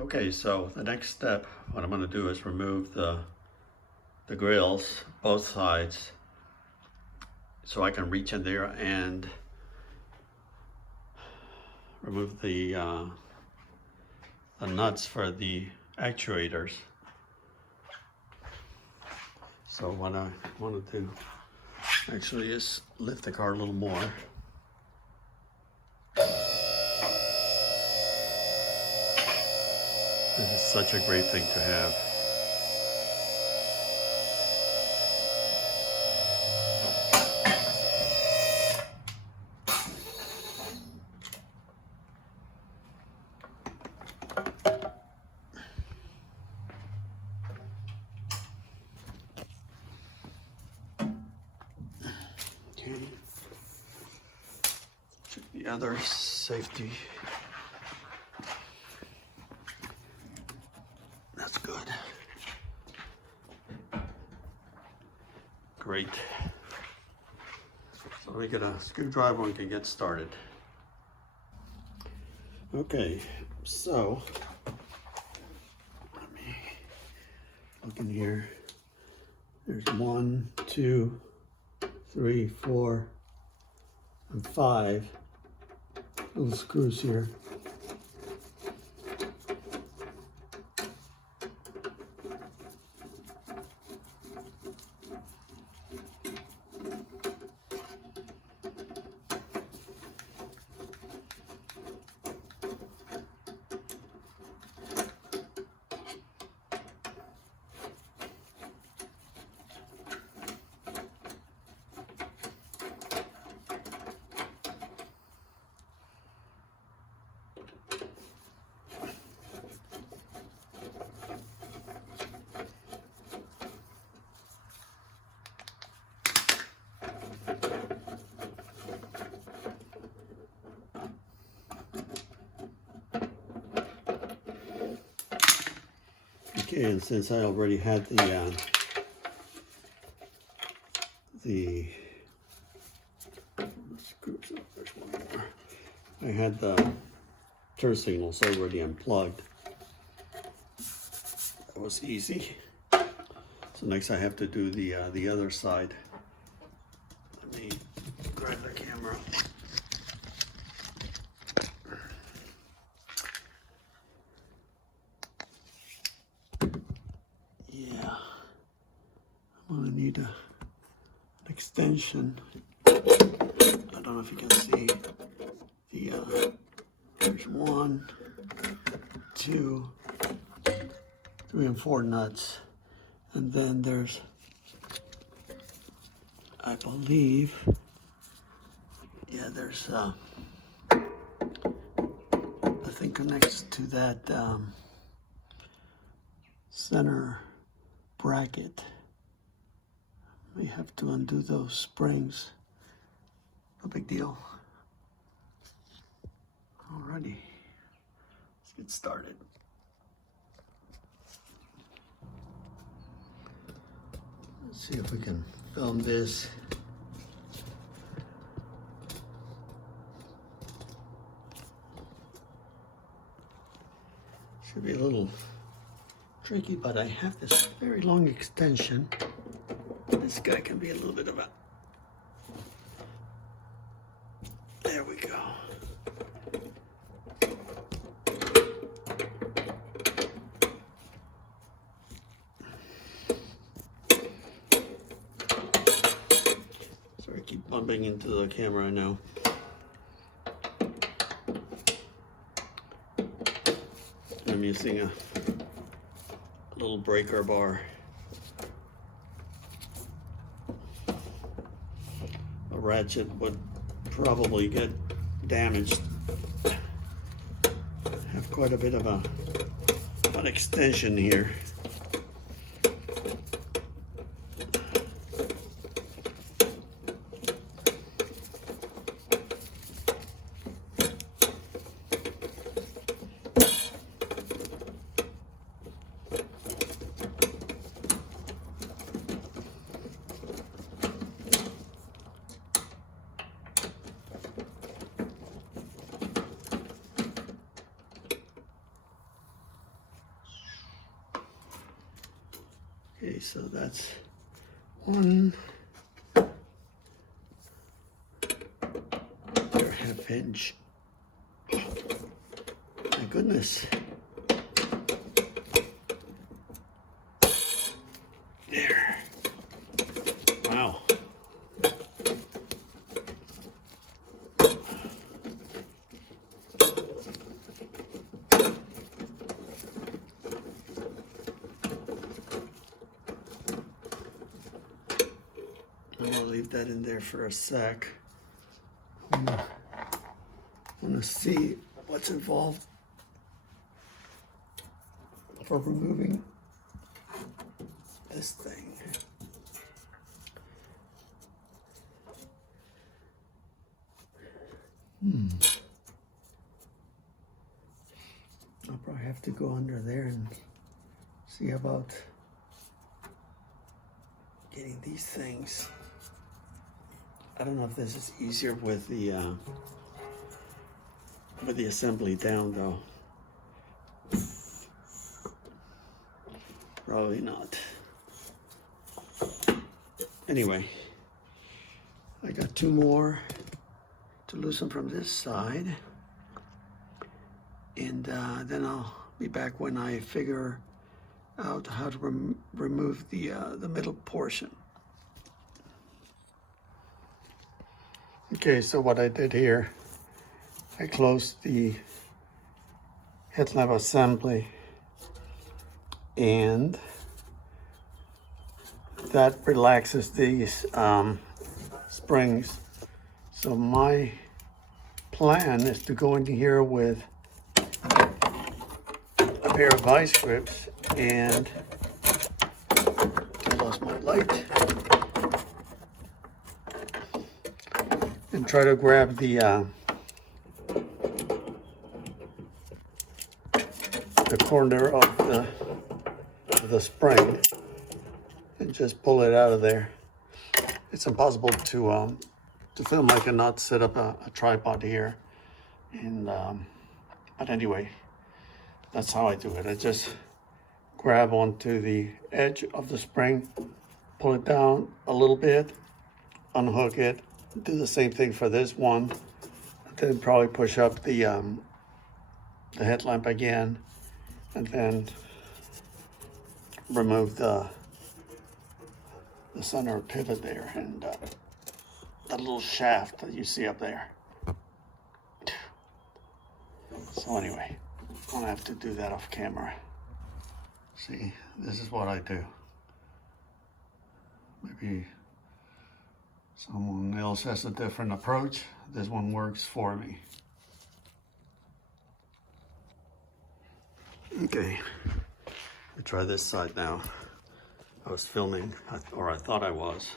Okay, so the next step, what I'm going to do is remove the grills, both sides, so I can reach in there and remove the nuts for the actuators. So what I want to do actually is lift the car a little more. This is such a great thing to have. Okay. Check the other safety. That's good. Great. So let me get a screwdriver and we can get started. Okay, so let me look in here. There's 1, 2, 3, 4, and 5 little screws here. Okay, and since I already had the screws up, there's one more. I had the turn signals already unplugged. That was easy. So next I have to do the other side. Let me grab the camera. Yeah, I'm gonna need an extension. I don't know if you can see there's 1, 2, 3, and 4 nuts, and then there's, I believe, yeah, there's the thing connects to that center bracket. We have to undo those springs. No big deal. Alrighty, let's get started. Let's see if we can film this. Should be a little tricky, but I have this very long extension. This guy can be a little bit of a... There we go. Sorry, I keep bumping into the camera now. I'm using a little breaker bar. A ratchet would probably get damaged. Have quite a bit of an extension here. Okay, so that's one. They're half inch. My goodness. There. Wow. I'm gonna leave that in there for a sec. I wanna see what's involved for removing this thing. I'll probably have to go under there and see about getting these things. I don't know if this is easier with the assembly down though. Probably not. Anyway, I got two more to loosen from this side, and then I'll be back when I figure out how to remove the middle portion. Okay, so what I did here, I closed the headlamp assembly, and that relaxes these springs. So my plan is to go into here with a pair of vice grips and I lost my light, and try to grab the corner of the spring and just pull it out of there. It's impossible to film. I cannot set up a tripod here, and but anyway, that's how I do it. I just grab onto the edge of the spring, pull it down a little bit, unhook it, do the same thing for this one, then probably push up the headlamp again, and then remove the center pivot there and that little shaft that you see up there. So anyway, I'm gonna have to do that off camera. See, this is what I do. Maybe someone else has a different approach. This one works for me. Okay, let's try this side now. I was filming, or I thought I was,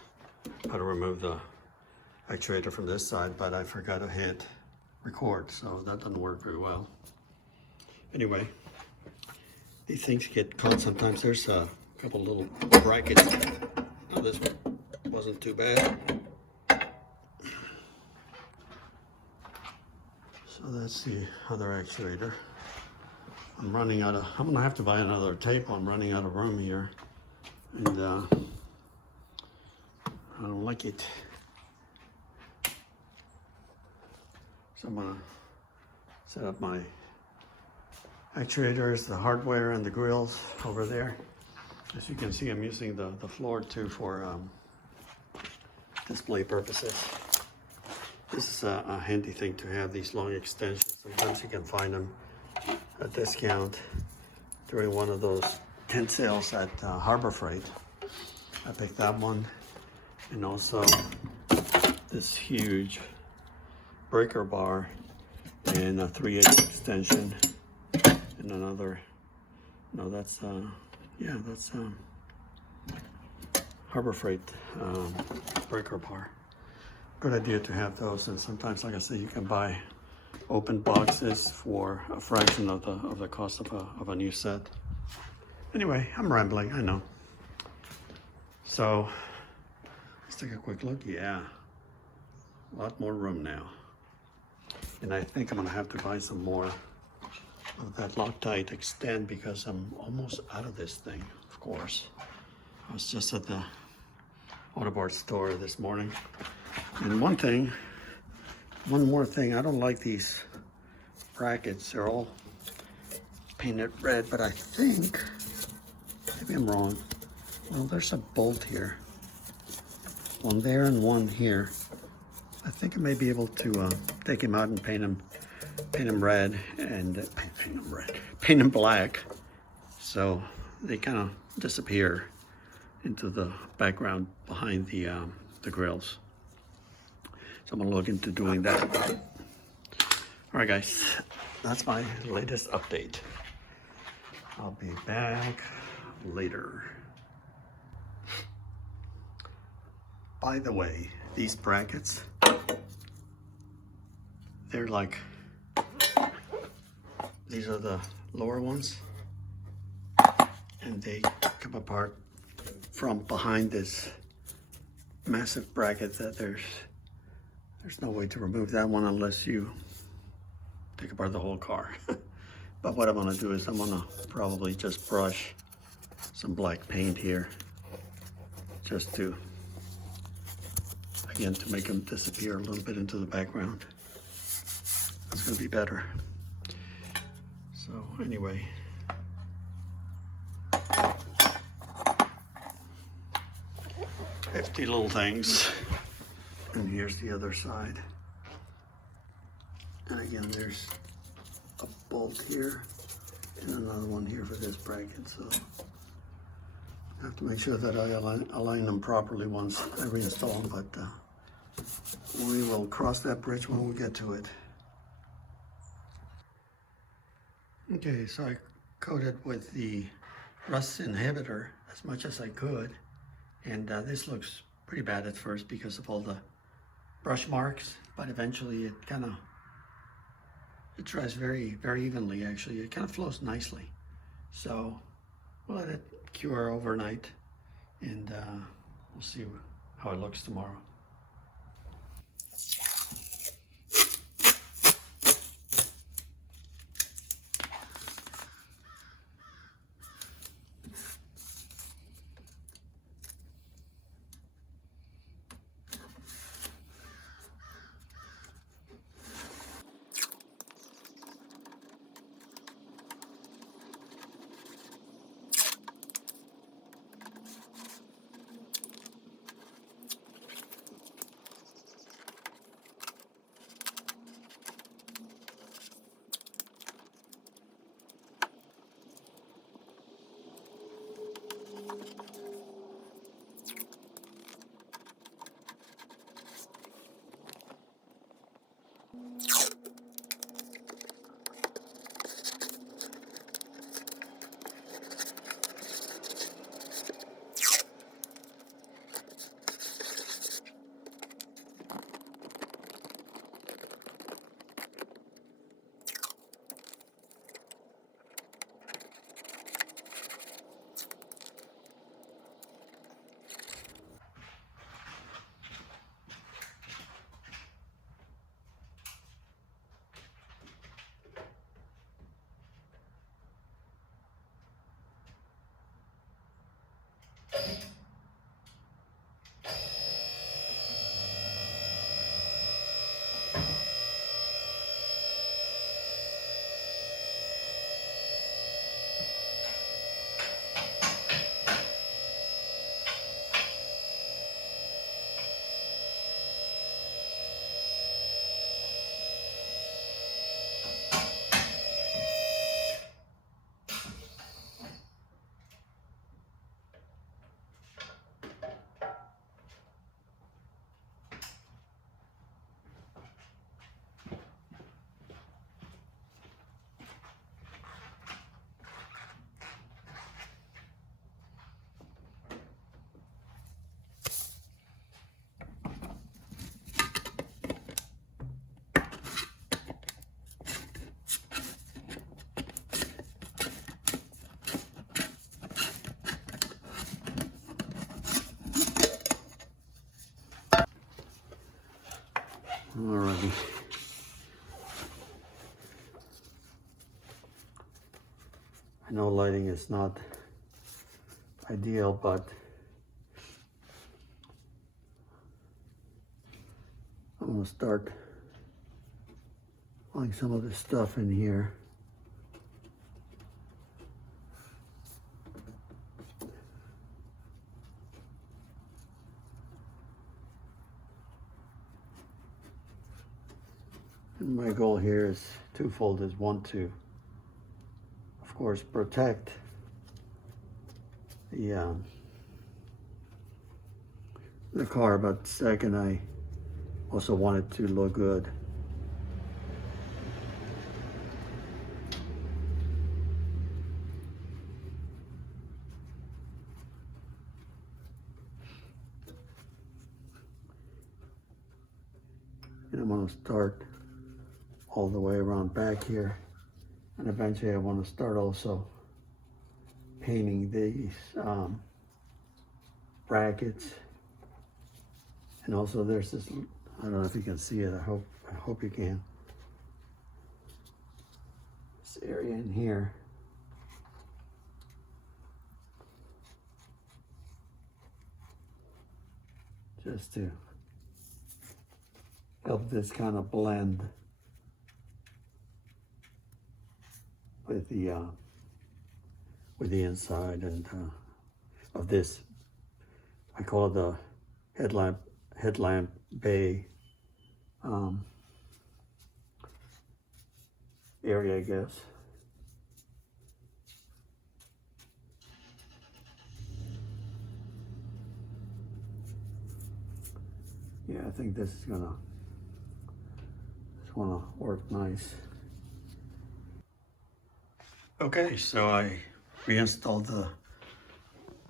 how to remove the actuator from this side, but I forgot to hit record, so that doesn't work very well. Anyway, these things get caught sometimes. There's a couple little brackets. Now this one wasn't too bad. So that's the other actuator. I'm gonna have to buy another tape. I'm running out of room here, and I don't like it. So I'm gonna set up my actuators, the hardware, and the grills over there. As you can see, I'm using the floor too for display purposes. This is a handy thing to have, these long extensions. Sometimes you can find them at discount during one of those tent sales at Harbor Freight. I picked that one, and also this huge breaker bar and a 3/8 extension, and another, no, that's that's Harbor Freight breaker bar. Good idea to have those, and sometimes, like I said, you can buy open boxes for a fraction of the cost of a new set. Anyway, I'm rambling, I know. So let's take a quick look. Yeah, a lot more room now. And I think I'm gonna have to buy some more of that Loctite extend because I'm almost out of this thing, of course. I was just at the Autobart store this morning. And one more thing, I don't like these brackets. They're all painted red, but I think, maybe I'm wrong. Well, there's a bolt here. One there and one here. I think I may be able to take him out and paint him red and paint him black, so they kind of disappear into the background behind the grills. So I'm gonna look into doing that. All right, guys, that's my latest update. I'll be back later. By the way, these brackets, they're like, these are the lower ones, and they come apart from behind this massive bracket that there's no way to remove that one unless you take apart the whole car. But what I'm gonna do is I'm gonna probably just brush some black paint here, just to, again, to make them disappear a little bit into the background. It's gonna be better. So anyway, hefty little things. And here's the other side. And again, there's a bolt here and another one here for this bracket. So I have to make sure that I align them properly once I reinstall them, but we will cross that bridge when we get to it. Okay, so I coated with the rust inhibitor as much as I could, and this looks pretty bad at first because of all the brush marks, but eventually it dries very, very evenly. Actually, it kind of flows nicely. So we'll let it cure overnight, and we'll see how it looks tomorrow. Alrighty. I know lighting is not ideal, but want to start putting some of this stuff in here. And my goal here is twofold. Is one, to of course protect the car, but second, I also want it to look good. And I'm going to start all the way around back here, and eventually I want to start also painting these brackets. And also there's this, I don't know if you can see it, I hope you can. This area in here. Just to help this kind of blend with the inside and of this. I call it the Headlight Bay area, I guess. Yeah, I think this is gonna work nice. Okay, so I reinstalled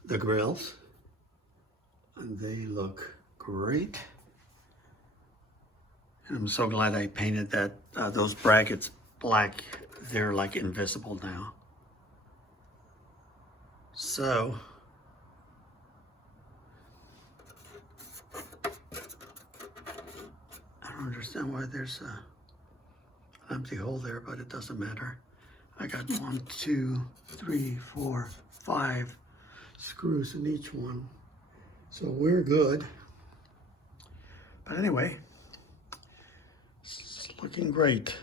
the grills, and they look great. And I'm so glad I painted those brackets black. They're like invisible now. So I don't understand why there's an empty hole there, but it doesn't matter. I got 1, 2, 3, 4, 5 screws in each one. So we're good. But anyway, it's looking great.